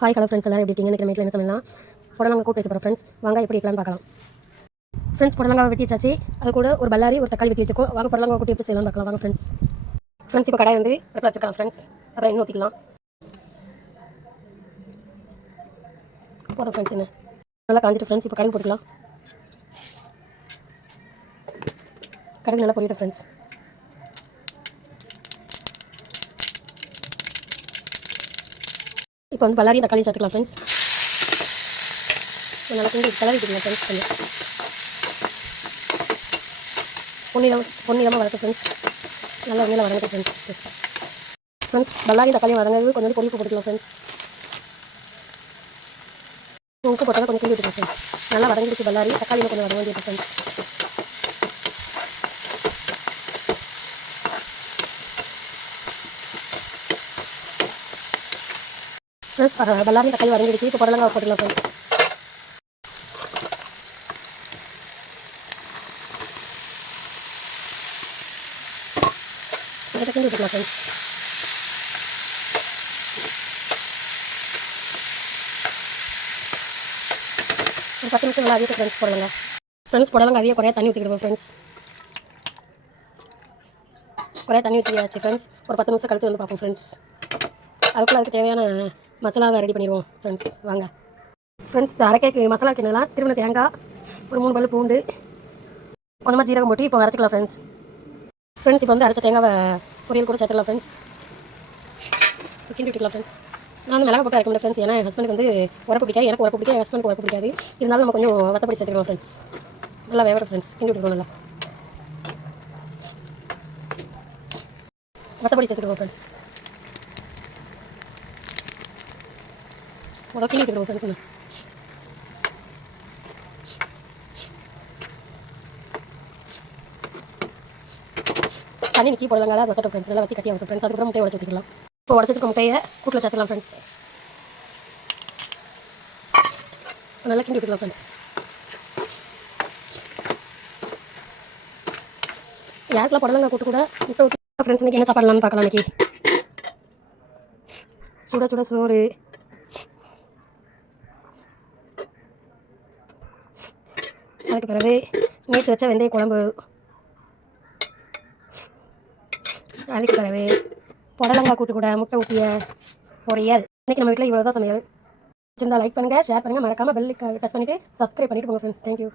Hi hello friends எல்லாரும் எப்படி இருக்கீங்க? இன்னைக்கு வீட்டில் என்ன சமையலாம் புடலங்காய் கூட்டு வைக்க போகிறோம் ஃப்ரெண்ட்ஸ். வாங்க எப்படி வைக்கலாம்னு பார்க்கலாம். ஃப்ரெண்ட்ஸ் புடலங்காய் வெட்டி வச்சாச்சு. அது கூட ஒரு பல்லாரி ஒரு தக்காளி வெட்டி வச்சுக்கோ. வாங்க புடலங்காய் கூட்டி எப்படி செய்யலாம்னு பார்க்கலாம். வாங்க ஃப்ரெண்ட்ஸ் இப்போ கடாய் வந்து அடுப்பில் வச்சுக்கலாம் ஃப்ரெண்ட்ஸ். அப்புறம் எண்ணெய் ஊற்றிக்கலாம். போதும் ஃப்ரெண்ட்ஸ், என்ன நல்லா காஞ்சிட்டு ஃப்ரெண்ட்ஸ். இப்போ கடுகு போட்டுக்கலாம். கடுகு நல்லா பொரியட்டும் ஃப்ரெண்ட்ஸ். இப்போ வந்து பல்லாரி தக்காளி சேர்த்துக்கலாம் ஃப்ரெண்ட்ஸ். நல்லா கொஞ்சம் கலரி விட்டுக்கலாம் ஃப்ரெண்ட்ஸ். கொஞ்சம் பொன்னிறமாக வதக்கு ஃப்ரெண்ட்ஸ். நல்லா எண்ணெயில் வதங்கிட்டு ஃப்ரெண்ட்ஸ். பல்லாரி தக்காளி வதங்கிறது கொஞ்சம் பொரிப்பு போட்டுக்கலாம் ஃப்ரெண்ட்ஸ். உப்பு போட்டால் கொஞ்சம் கிண்டி விட்டுக்கலாம் ஃப்ரெண்ட்ஸ். நல்லா வதங்கிடுச்சு பல்லாரி தக்காளி கொஞ்சம் வதங்க வேண்டியது ஃப்ரெண்ட்ஸ். ஃப்ரெண்ட்ஸ் பல்லாரி தக்காளி வதங்கிடுச்சு. இப்போ புடலங்காய் போட்டுக்கலாம் ஃப்ரெண்ட்ஸ். இதை கிண்டி விட்டுக்கலாம் ஃப்ரெண்ட்ஸ். ஒரு 10 நிமிஷம் நல்லா அவியட்டு ஃப்ரெண்ட்ஸ் புடலங்காய். ஃப்ரெண்ட்ஸ் புடலங்காய் அவிய குறையா தண்ணி ஊற்றிக்கிடுவோம் ஃப்ரெண்ட்ஸ். குறையா தண்ணி ஊற்றியாச்சு ஃப்ரெண்ட்ஸ். ஒரு 10 நிமிஷம் கழிச்சு வந்து பார்ப்போம் ஃப்ரெண்ட்ஸ். அதுக்கு தேவையான மசாலாவை ரெடி பண்ணிடுவோம் ஃப்ரெண்ட்ஸ். வாங்க ஃப்ரெண்ட்ஸ், இந்த அரைக்கைக்கு மசாலாக்கு என்னெல்லாம் திருவண்ண தேங்காய், ஒரு 3 பல்லு பூண்டு, கொஞ்சமாக ஜீரகம் போட்டு இப்போ அரைச்சிக்கலாம் ஃப்ரெண்ட்ஸ். இப்போ வந்து அரைச்ச தேங்காவை பொரியல் கூட சேர்த்துக்கலாம் ஃப்ரெண்ட்ஸ். கிண்டி விட்டுக்கலாம் ஃப்ரெண்ட்ஸ். நான் வந்து மிளகா போட்டு அரைக்க முடியல ஃப்ரெண்ட்ஸ். ஏன்னா என் ஹஸ்பண்டுக்கு வந்து உரப்பு பிடிக்காது, எனக்கு உரப்பு பிடிக்காது, என் ஹஸ்பண்டுக்கு உரப்பு பிடிக்காது. இருந்தாலும் நம்ம கொஞ்சம் வத்தப்பொடி சேர்த்துக்கலாம் ஃப்ரெண்ட்ஸ். நல்லா வேவட்டும் ஃப்ரெண்ட்ஸ். கிண்டி விட்டுருவோம். நல்லா வத்தப்பொடி சேர்த்துக்குவோம் ஃப்ரெண்ட்ஸ். முதல் கிண்டி விட்டுருவோம் ஃப்ரெண்ட்ஸ். தண்ணி நிற்கி போடலாங்களா வத்தட்டும் ஃப்ரெண்ட்ஸ். நல்லா வத்தி கட்டி ஆகும் ஃப்ரெண்ட்ஸ். அதுக்கப்புறம் முட்டையை உடச்சி ஊற்றிக்கலாம். இப்போ உடச்சிட்டு முட்டையை கூட்டில் சேர்த்துக்கலாம் ஃப்ரெண்ட்ஸ். நல்லா கிண்டி விட்டுக்கலாம் ஃப்ரெண்ட்ஸ். யாருக்கெல்லாம் புடலங்காய் கூட்டு கூட முட்டை ஊற்றி ஃப்ரெண்ட்ஸ். இன்றைக்கி என்ன சாப்பாடலாம்னு பார்க்கலாம். இன்றைக்கி சுட சுட சோறு, அதுக்கு பிறகு நேற்று வச்ச வெந்தய குழம்பு, அதுக்கு பிறகு புடலங்காய் கூட்டு கூட முட்டை ஊற்றிய பொரியல். இன்றைக்கி நம்ம வீட்டில் இவ்வளோ தான் சமையல். பிடிச்சிருந்தா லைக் பண்ணுங்கள், ஷேர் பண்ணுங்கள், மறக்காமல் பெல் டச் பண்ணிவிட்டு சப்ஸ்கிரைப் பண்ணிவிட்டு போங்க ஃப்ரெண்ட்ஸ். தேங்க்யூ.